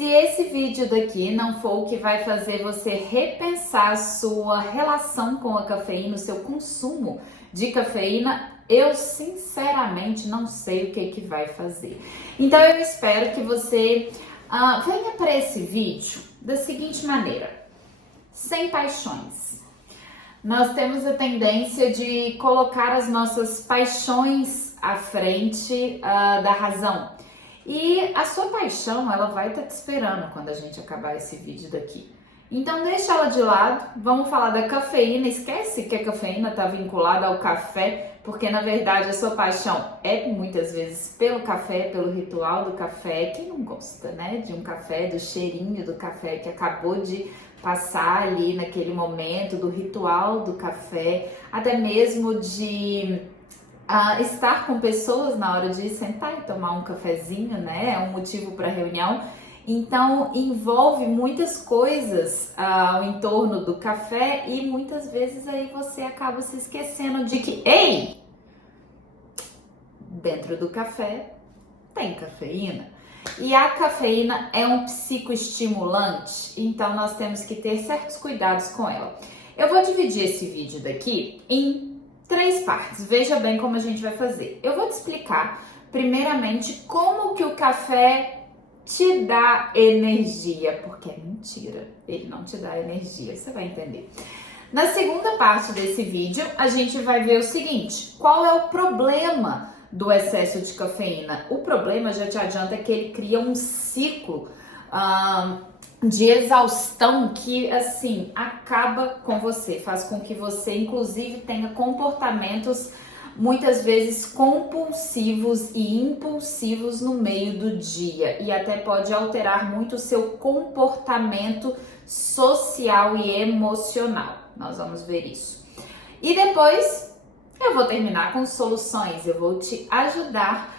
Se esse vídeo daqui não for o que vai fazer você repensar a sua relação com a cafeína, o seu consumo de cafeína, eu sinceramente não sei o que vai fazer. Então eu espero que você venha para esse vídeo da seguinte maneira: sem paixões. Nós temos a tendência de colocar as nossas paixões à frente da razão. E a sua paixão, ela vai estar te esperando quando a gente acabar esse vídeo daqui. Então deixa ela de lado, vamos falar da cafeína. Esquece que a cafeína está vinculada ao café, porque na verdade a sua paixão é muitas vezes pelo café, pelo ritual do café. Quem não gosta, né, de um café, do cheirinho do café que acabou de passar ali naquele momento, do ritual do café, até mesmo de estar com pessoas na hora de sentar e tomar um cafezinho, né? É um motivo para reunião. Então envolve muitas coisas ao entorno do café e muitas vezes aí você acaba se esquecendo de que, ei, dentro do café tem cafeína. E a cafeína é um psicoestimulante, então nós temos que ter certos cuidados com ela. Eu vou dividir esse vídeo daqui em 3 partes, veja bem como a gente vai fazer. Eu vou te explicar, primeiramente, como que o café te dá energia, porque é mentira, ele não te dá energia, você vai entender. Na segunda parte desse vídeo, a gente vai ver o seguinte: qual é o problema do excesso de cafeína? O problema, já te adianta, é que ele cria um ciclo de exaustão que, assim, acaba com você, faz com que você, inclusive, tenha comportamentos muitas vezes compulsivos e impulsivos no meio do dia, e até pode alterar muito o seu comportamento social e emocional. Nós vamos ver isso. E depois eu vou terminar com soluções, eu vou te ajudar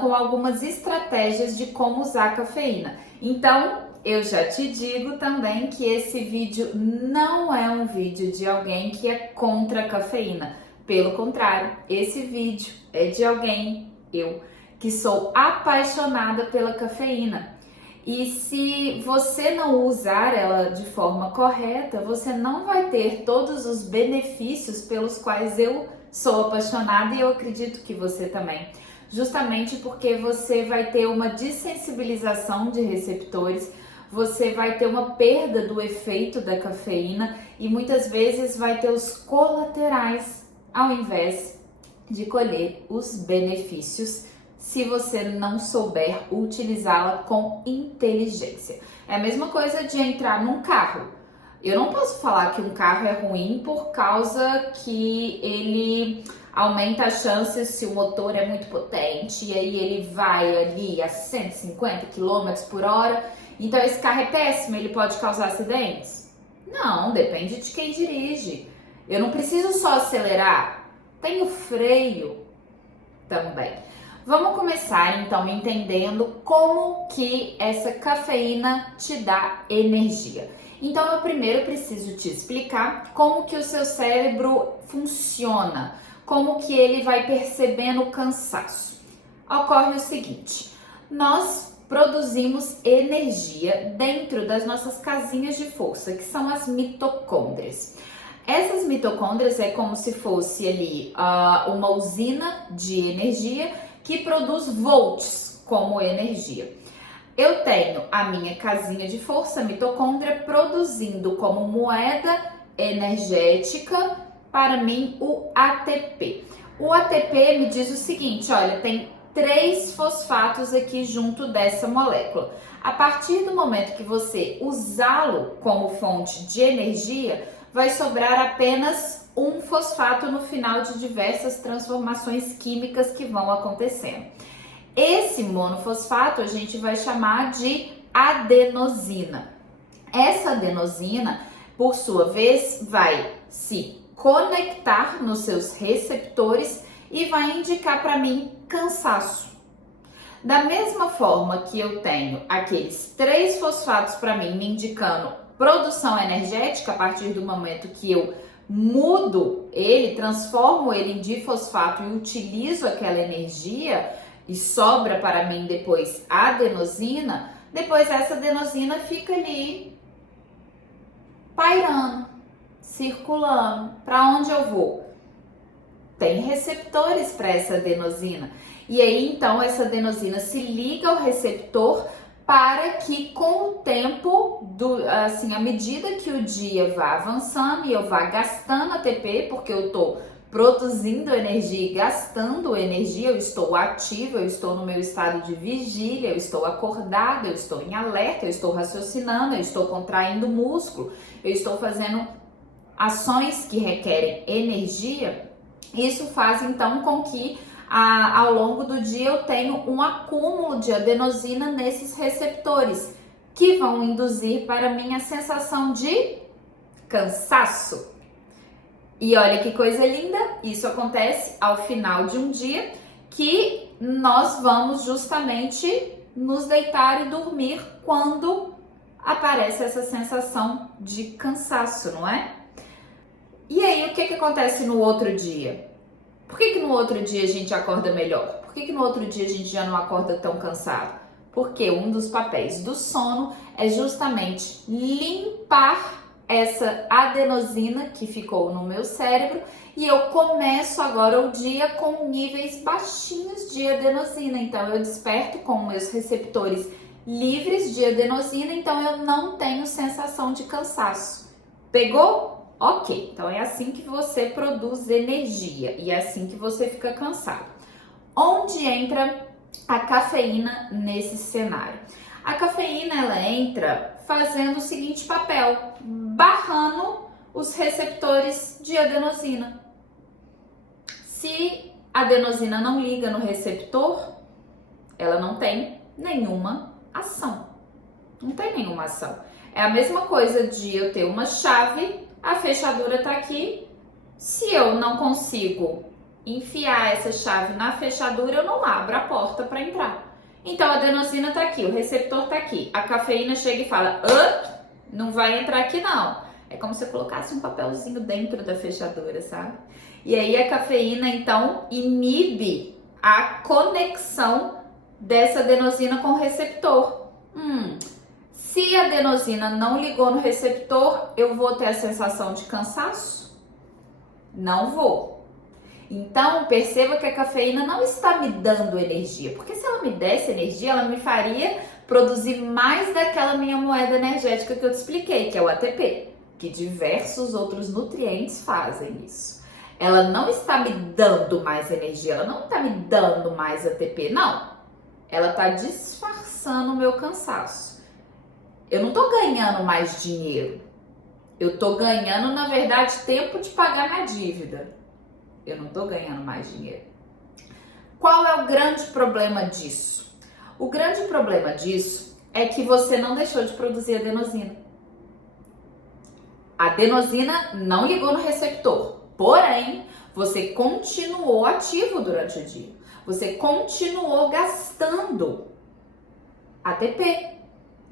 com algumas estratégias de como usar a cafeína. Então, eu já te digo também que esse vídeo não é um vídeo de alguém que é contra a cafeína. Pelo contrário, esse vídeo é de alguém, eu, que sou apaixonada pela cafeína. E se você não usar ela de forma correta, você não vai ter todos os benefícios pelos quais eu sou apaixonada, e eu acredito que você também. Justamente porque você vai ter uma dessensibilização de receptores, você vai ter uma perda do efeito da cafeína e muitas vezes vai ter os colaterais ao invés de colher os benefícios, se você não souber utilizá-la com inteligência. É a mesma coisa de entrar num carro. Eu não posso falar que um carro é ruim por causa que ele aumenta as chances se o motor é muito potente e aí ele vai ali a 150 km por hora. Então esse carro é péssimo, ele pode causar acidentes? Não, depende de quem dirige. Eu não preciso só acelerar, tem o freio também. Vamos começar então entendendo como que essa cafeína te dá energia. Então eu primeiro preciso te explicar como que o seu cérebro funciona, como que ele vai percebendo o cansaço. Ocorre o seguinte: nós produzimos energia dentro das nossas casinhas de força, que são as mitocôndrias. Essas mitocôndrias é como se fosse ali uma usina de energia que produz volts como energia. Eu tenho a minha casinha de força, a mitocôndria, produzindo como moeda energética para mim o ATP. O ATP me diz o seguinte: olha, tem 3 fosfatos aqui junto dessa molécula. A partir do momento que você usá-lo como fonte de energia, vai sobrar apenas um fosfato no final de diversas transformações químicas que vão acontecendo. Esse monofosfato a gente vai chamar de adenosina. Essa adenosina, por sua vez, vai se conectar nos seus receptores e vai indicar para mim cansaço. Da mesma forma que eu tenho aqueles 3 fosfatos para mim me indicando produção energética, a partir do momento que eu mudo ele, transformo ele em difosfato e utilizo aquela energia e sobra para mim depois a adenosina, Depois essa adenosina fica ali pairando, circulando. Para onde eu vou? Tem receptores para essa adenosina. E aí, então, essa adenosina se liga ao receptor para que com o tempo, assim, à medida que o dia vá avançando e eu vá gastando ATP, porque eu estou produzindo energia e gastando energia, eu estou ativa, eu estou no meu estado de vigília, eu estou acordada, eu estou em alerta, eu estou raciocinando, eu estou contraindo músculo, eu estou fazendo ações que requerem energia. Isso faz então com que ao longo do dia eu tenho um acúmulo de adenosina nesses receptores, que vão induzir para mim a sensação de cansaço. E olha que coisa linda, isso acontece ao final de um dia que nós vamos justamente nos deitar e dormir quando aparece essa sensação de cansaço, não é? E aí, o que acontece no outro dia? Por que no outro dia a gente acorda melhor? Por que no outro dia a gente já não acorda tão cansado? Porque um dos papéis do sono é justamente limpar essa adenosina que ficou no meu cérebro e eu começo agora o dia com níveis baixinhos de adenosina. Então, eu desperto com meus receptores livres de adenosina, então eu não tenho sensação de cansaço. Pegou? Ok, então é assim que você produz energia e é assim que você fica cansado. Onde entra a cafeína nesse cenário? A cafeína, ela entra fazendo o seguinte papel, barrando os receptores de adenosina. Se a adenosina não liga no receptor, ela não tem nenhuma ação. Não tem nenhuma ação. É a mesma coisa de eu ter uma chave, a fechadura tá aqui. Se eu não consigo enfiar essa chave na fechadura, eu não abro a porta para entrar. Então a adenosina tá aqui, o receptor tá aqui. A cafeína chega e fala: não vai entrar aqui não. É como se eu colocasse um papelzinho dentro da fechadura, sabe? E aí a cafeína então inibe a conexão dessa adenosina com o receptor. Se a adenosina não ligou no receptor, eu vou ter a sensação de cansaço? Não vou. Então, perceba que a cafeína não está me dando energia, porque se ela me desse energia, ela me faria produzir mais daquela minha moeda energética que eu te expliquei, que é o ATP, que diversos outros nutrientes fazem isso. Ela não está me dando mais energia, ela não está me dando mais ATP, não. Ela está disfarçando o meu cansaço. Eu não tô ganhando mais dinheiro. Eu tô ganhando, na verdade, tempo de pagar minha dívida. Eu não tô ganhando mais dinheiro. Qual é o grande problema disso? O grande problema disso é que você não deixou de produzir adenosina. A adenosina não ligou no receptor, porém, você continuou ativo durante o dia. Você continuou gastando ATP.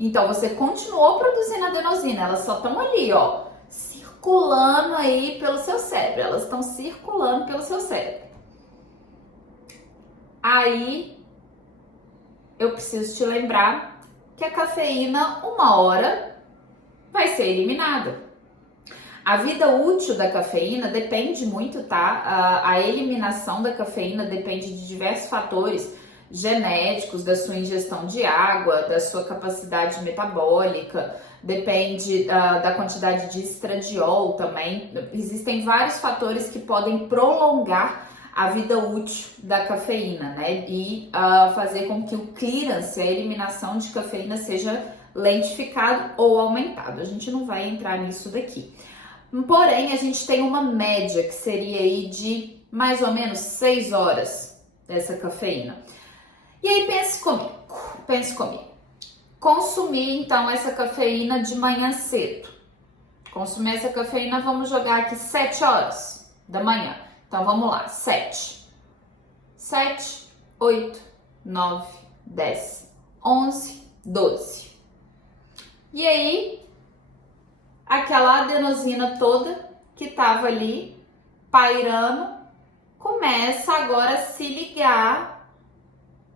Então, você continuou produzindo adenosina, elas só estão ali, ó, circulando aí pelo seu cérebro, elas estão circulando pelo seu cérebro. Aí, eu preciso te lembrar que a cafeína, uma hora, vai ser eliminada. A vida útil da cafeína depende muito, tá? A eliminação da cafeína depende de diversos fatores genéticos, da sua ingestão de água, da sua capacidade metabólica, depende da quantidade de estradiol também. Existem vários fatores que podem prolongar a vida útil da cafeína, né? E fazer com que o clearance, a eliminação de cafeína, seja lentificado ou aumentado. A gente não vai entrar nisso daqui. Porém, a gente tem uma média que seria aí de mais ou menos 6 horas dessa cafeína. E aí pense comigo. Consumir então essa cafeína de manhã cedo. Consumir essa cafeína, vamos jogar aqui 7 horas da manhã. Então vamos lá, 7, 8, 9, 10, 11, 12. E aí, aquela adenosina toda que estava ali pairando começa agora a se ligar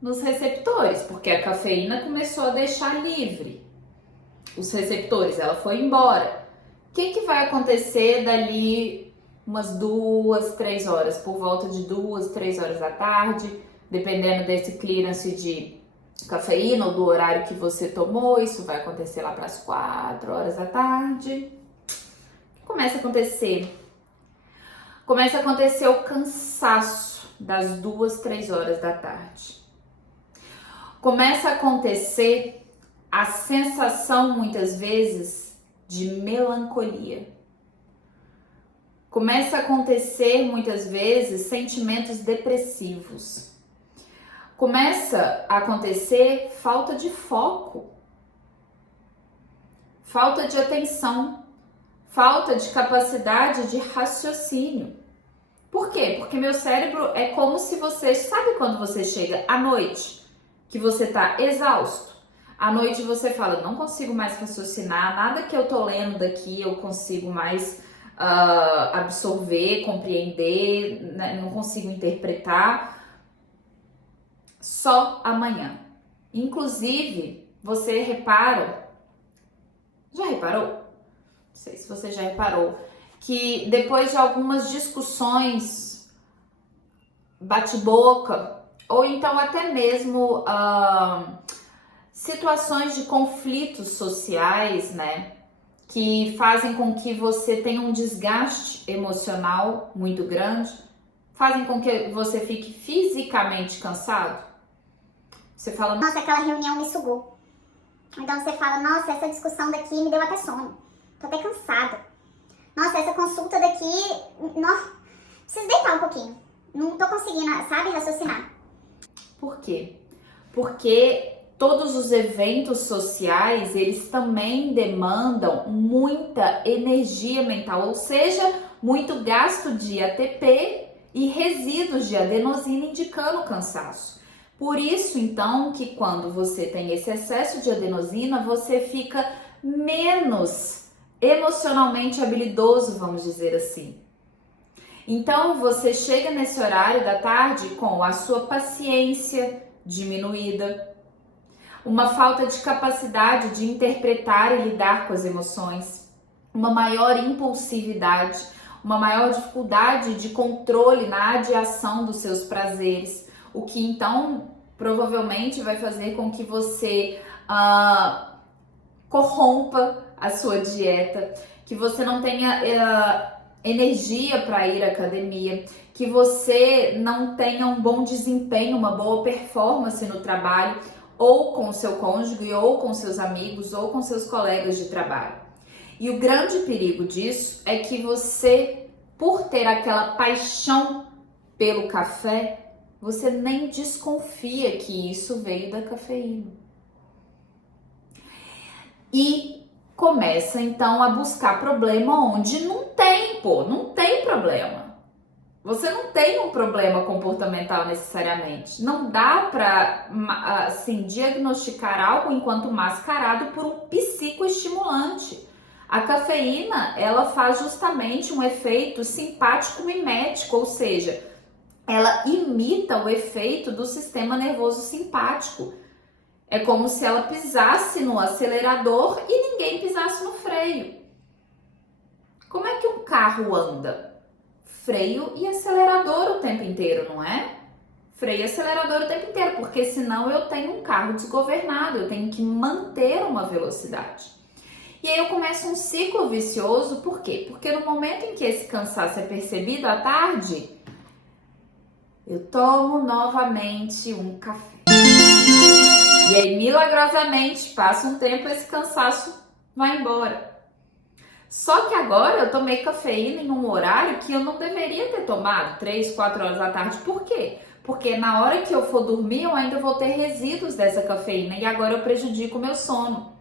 nos receptores, porque a cafeína começou a deixar livre os receptores, ela foi embora. O que vai acontecer dali umas 2, 3 horas, por volta de 2, 3 horas da tarde, dependendo desse clearance de cafeína ou do horário que você tomou, isso vai acontecer lá para as 4 horas da tarde. O que começa a acontecer? Começa a acontecer o cansaço das 2, 3 horas da tarde. Começa a acontecer a sensação, muitas vezes, de melancolia. Começa a acontecer, muitas vezes, sentimentos depressivos. Começa a acontecer falta de foco, falta de atenção, falta de capacidade de raciocínio. Por quê? Porque meu cérebro é como se você... Sabe quando você chega à noite, que você tá exausto? À noite você fala, não consigo mais raciocinar, nada que eu tô lendo daqui eu consigo mais absorver, compreender, né? Não consigo interpretar. Só amanhã. Inclusive, você repara... Já reparou? Não sei se você já reparou, que depois de algumas discussões, bate-boca, ou então até mesmo situações de conflitos sociais, né, que fazem com que você tenha um desgaste emocional muito grande, fazem com que você fique fisicamente cansado. Você fala, nossa, aquela reunião me sugou. Então você fala, nossa, essa discussão daqui me deu até sono. Tô até cansada. Nossa, essa consulta daqui... Nossa, preciso deitar um pouquinho. Não tô conseguindo, sabe, raciocinar. Por quê? Porque todos os eventos sociais, eles também demandam muita energia mental, ou seja, muito gasto de ATP e resíduos de adenosina indicando cansaço. Por isso, então, que quando você tem esse excesso de adenosina, você fica menos emocionalmente habilidoso, vamos dizer assim. Então, você chega nesse horário da tarde com a sua paciência diminuída, uma falta de capacidade de interpretar e lidar com as emoções, uma maior impulsividade, uma maior dificuldade de controle na adiação dos seus prazeres, o que então provavelmente vai fazer com que você corrompa a sua dieta, que você não tenha energia para ir à academia, que você não tenha um bom desempenho, uma boa performance no trabalho, ou com o seu cônjuge, ou com seus amigos, ou com seus colegas de trabalho. E o grande perigo disso é que você, por ter aquela paixão pelo café, você nem desconfia que isso veio da cafeína. E começa então a buscar problema onde não tem, não tem problema. Você não tem um problema comportamental necessariamente. Não dá para assim, diagnosticar algo enquanto mascarado por um psicoestimulante. A cafeína, ela faz justamente um efeito simpático mimético, ou seja, ela imita o efeito do sistema nervoso simpático. É como se ela pisasse no acelerador e ninguém pisasse no freio. Como é que um carro anda? Freio e acelerador o tempo inteiro, não é? Freio e acelerador o tempo inteiro, porque senão eu tenho um carro desgovernado, eu tenho que manter uma velocidade. E aí eu começo um ciclo vicioso, por quê? Porque no momento em que esse cansaço é percebido à tarde, eu tomo novamente um café. E aí, milagrosamente, passa um tempo e esse cansaço vai embora. Só que agora eu tomei cafeína em um horário que eu não deveria ter tomado, 3, 4 horas da tarde. Por quê? Porque na hora que eu for dormir, eu ainda vou ter resíduos dessa cafeína e agora eu prejudico o meu sono.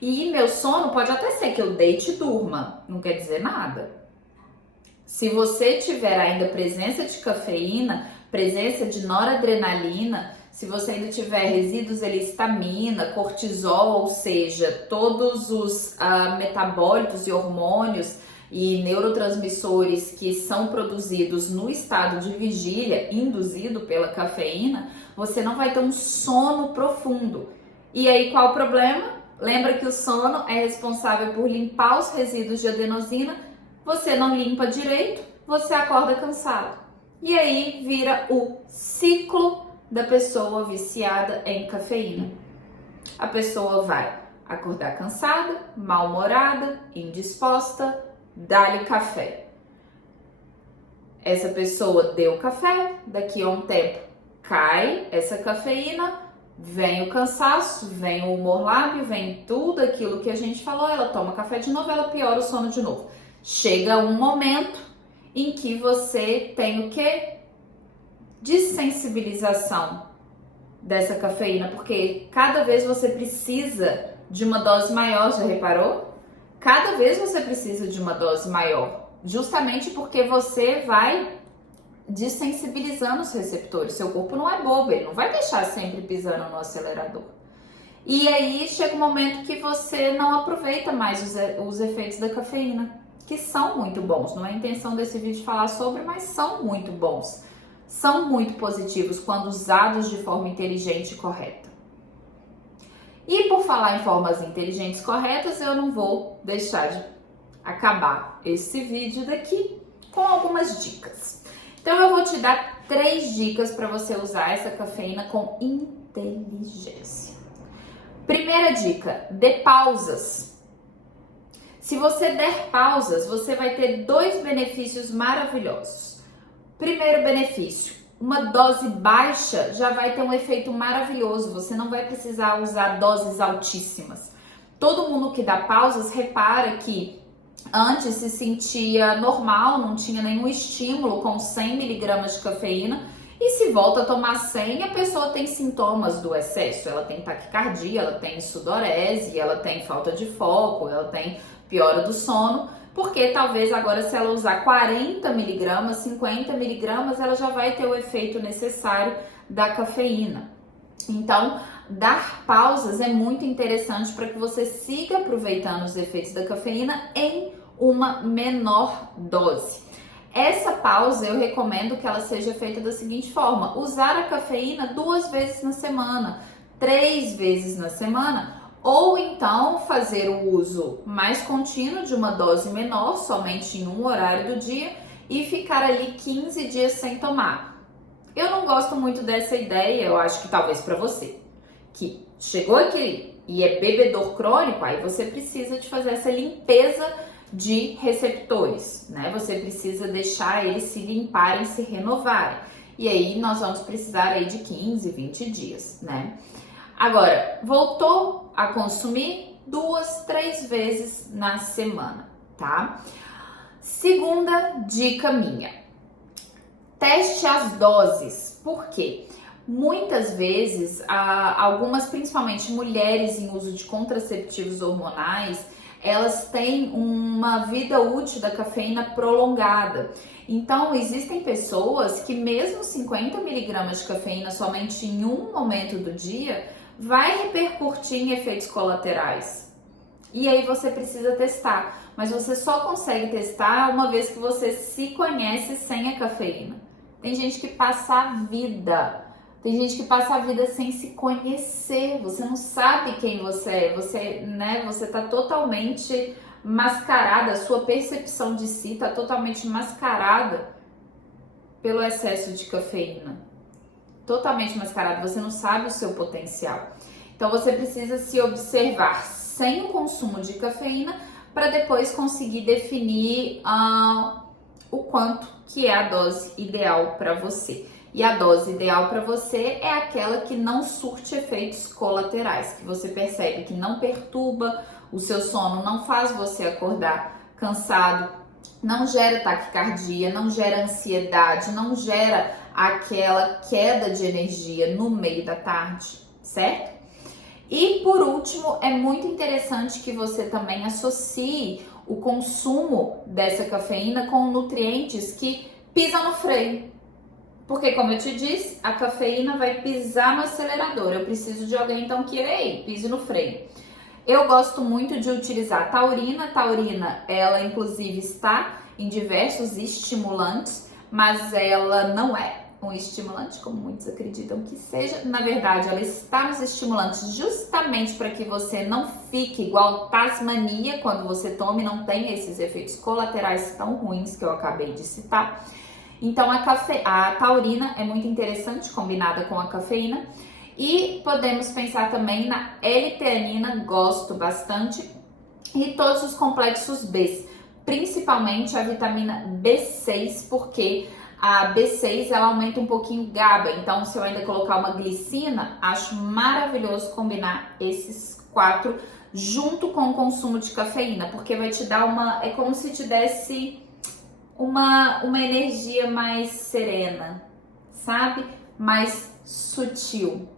E meu sono pode até ser que eu deite e durma, não quer dizer nada. Se você tiver ainda presença de cafeína, presença de noradrenalina, se você ainda tiver resíduos de histamina, cortisol, ou seja, todos os metabólitos e hormônios e neurotransmissores que são produzidos no estado de vigília, induzido pela cafeína, você não vai ter um sono profundo. E aí qual o problema? Lembra que o sono é responsável por limpar os resíduos de adenosina, você não limpa direito, você acorda cansado. E aí vira o ciclo da pessoa viciada em cafeína. A pessoa vai acordar cansada, mal-humorada, indisposta, dá-lhe café. Essa pessoa deu café, daqui a um tempo cai essa cafeína, vem o cansaço, vem o humor lábio, vem tudo aquilo que a gente falou, ela toma café de novo, ela piora o sono de novo. Chega um momento em que você tem o quê? Dessensibilização dessa cafeína, porque cada vez você precisa de uma dose maior, já reparou? Cada vez você precisa de uma dose maior, justamente porque você vai desensibilizando os receptores. Seu corpo não é bobo, ele não vai deixar sempre pisando no acelerador. E aí chega um momento que você não aproveita mais os efeitos da cafeína, que são muito bons. Não é a intenção desse vídeo falar sobre, mas são muito bons. São muito positivos quando usados de forma inteligente e correta. E por falar em formas inteligentes e corretas, eu não vou deixar de acabar esse vídeo daqui com algumas dicas. Então eu vou te dar 3 dicas para você usar essa cafeína com inteligência. Primeira dica, dê pausas. Se você der pausas, você vai ter 2 benefícios maravilhosos. Primeiro benefício, uma dose baixa já vai ter um efeito maravilhoso, você não vai precisar usar doses altíssimas. Todo mundo que dá pausas repara que antes se sentia normal, não tinha nenhum estímulo com 100 mg de cafeína, e se volta a tomar 100, a pessoa tem sintomas do excesso, ela tem taquicardia, ela tem sudorese, ela tem falta de foco, ela tem piora do sono, porque talvez agora se ela usar 40 mg, 50 mg, ela já vai ter o efeito necessário da cafeína. Então, dar pausas é muito interessante para que você siga aproveitando os efeitos da cafeína em uma menor dose. Essa pausa eu recomendo que ela seja feita da seguinte forma: usar a cafeína 2 vezes na semana, 3 vezes na semana, ou então fazer o uso mais contínuo de uma dose menor, somente em um horário do dia, e ficar ali 15 dias sem tomar. Eu não gosto muito dessa ideia, eu acho que talvez para você, que chegou aqui e é bebedor crônico, aí você precisa de fazer essa limpeza de receptores, né? Você precisa deixar eles se limparem, se renovarem. E aí nós vamos precisar aí de 15, 20 dias, né? Agora, voltou a consumir 2, 3 vezes na semana, tá? Segunda dica minha, teste as doses. Por quê? Muitas vezes, algumas, principalmente mulheres em uso de contraceptivos hormonais, elas têm uma vida útil da cafeína prolongada. Então, existem pessoas que mesmo 50 mg de cafeína somente em um momento do dia vai repercutir em efeitos colaterais. E aí você precisa testar, mas você só consegue testar uma vez que você se conhece sem a cafeína. Tem gente que passa a vida sem se conhecer, você não sabe quem você é, você tá totalmente mascarada, a sua percepção de si tá totalmente mascarada pelo excesso de cafeína. Totalmente mascarada, você não sabe o seu potencial. Então você precisa se observar sem o consumo de cafeína para depois conseguir definir o quanto que é a dose ideal para você. E a dose ideal para você é aquela que não surte efeitos colaterais, que você percebe que não perturba o seu sono, não faz você acordar cansado, não gera taquicardia, não gera ansiedade, não gera aquela queda de energia no meio da tarde, certo? E por último, é muito interessante que você também associe o consumo dessa cafeína com nutrientes que pisam no freio. Porque, como eu te disse, a cafeína vai pisar no acelerador. Eu preciso de alguém, então, que pise no freio. Eu gosto muito de utilizar a taurina. A taurina, ela inclusive está em diversos estimulantes, mas ela não é um estimulante, como muitos acreditam que seja. Na verdade, ela está nos estimulantes justamente para que você não fique igual Tasmania quando você toma e não tenha esses efeitos colaterais tão ruins que eu acabei de citar. Então, a taurina é muito interessante combinada com a cafeína. E podemos pensar também na L-teanina, gosto bastante, e todos os complexos B, principalmente a vitamina B6, porque a B6 ela aumenta um pouquinho o GABA, então se eu ainda colocar uma glicina, acho maravilhoso combinar esses 4 junto com o consumo de cafeína, porque vai te dar é como se te desse uma energia mais serena, sabe? Mais sutil.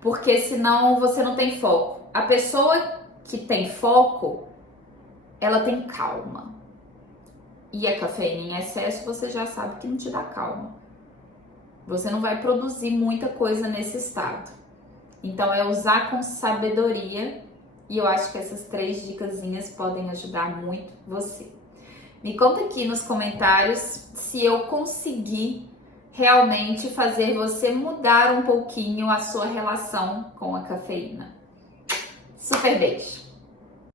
Porque senão você não tem foco. A pessoa que tem foco, ela tem calma. E a cafeína em excesso, você já sabe que não te dá calma. Você não vai produzir muita coisa nesse estado. Então é usar com sabedoria. E eu acho que essas 3 dicasinhas podem ajudar muito você. Me conta aqui nos comentários se eu conseguir realmente fazer você mudar um pouquinho a sua relação com a cafeína. Super beijo!